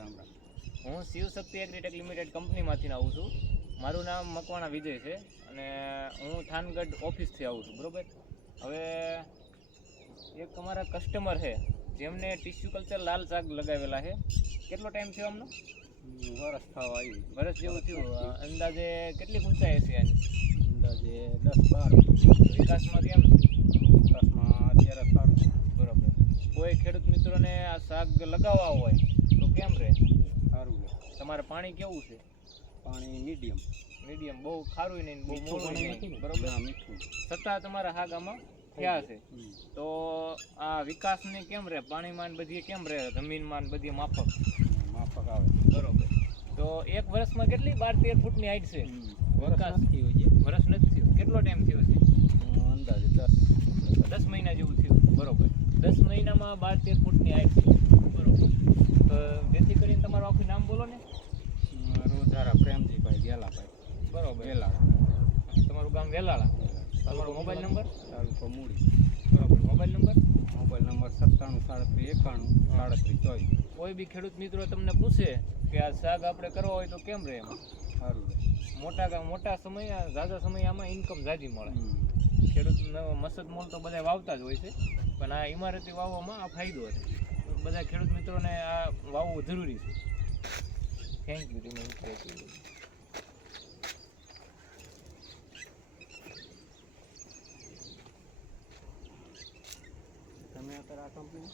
રામ રામ. હું Shivshakti agritech limited કંપનીમાંથી આવું છું. મારું નામ મકવાણા વિજય છે અને હું થાનગઢ ઓફિસથી આવું છું. બરાબર. હવે એક અમારા કસ્ટમર છે જેમને ટિશ્યુ કલ્ચર લાલ શાક લગાવેલા છે. કેટલો ટાઈમ થયો અમને? વરસ થવા આવ્યું. વરસ જેવું થયું. અંદાજે કેટલી ઊંચાઈ હશે આની? અંદાજે 10-12. વિકાસમાં કેમ છે? વિકાસમાં અત્યારે સારું. બરાબર. કોઈ ખેડૂત મિત્રોને આ શાક લગાવવા હોય તો કેમ રહે? સારું છે. તમારે પાણી કેવું છે? પાણી મીડિયમ. બહુ ખારું નહીં, બહુ મોળું નહીં. બરાબર. ના, મીઠું. છતાં તમારા હાગ આમાં થયા છે. તો આ વિકાસને કેમ રહે? પાણીમાં ને બધી કેમ રહે? જમીનમાં ને બધી માફક આવે. બરોબર. તો એક વર્ષમાં કેટલી 12-13 ફૂટની હાઈટ છે? વરસ નથી હોય છે. વર્ષ નથી થયું. કેટલો ટાઈમ થયો છે? અંદાજે 10 મહિના જેવું થયું. બરોબર. 10 મહિનામાં 12-13 ફૂટની હાઈટ છે. બરોબર. તો જેથી કરીને તમારું આખું નામ બોલો ને. રોજારા પ્રેમજીભાઈ ગેલાભાઈ. બરોબર. વેલાળા. તમારું ગામ વેલાળા. તમારો મોબાઈલ નંબર? તાલુકો મૂડી. બરોબર. Mobile number? Mobile number 97-37-91-37-24. કોઈ બી ખેડૂત મિત્રો તમને પૂછે કે આ શાક આપણે કરવો હોય તો કેમ રહે? એમાં સારું છે. મોટા સમય ઝાઝા સમય આમાં ઇન્કમ ઝાઝી મળે. ખેડૂત મસદ મોલ તો બધા વાવતા જ હોય છે, પણ આ ઇમારતી વાવવામાં આ ફાયદો છે. બધા ખેડૂત મિત્રોને આ વાવવું જરૂરી છે. Thank you. તમે અત્યારે આ કંપની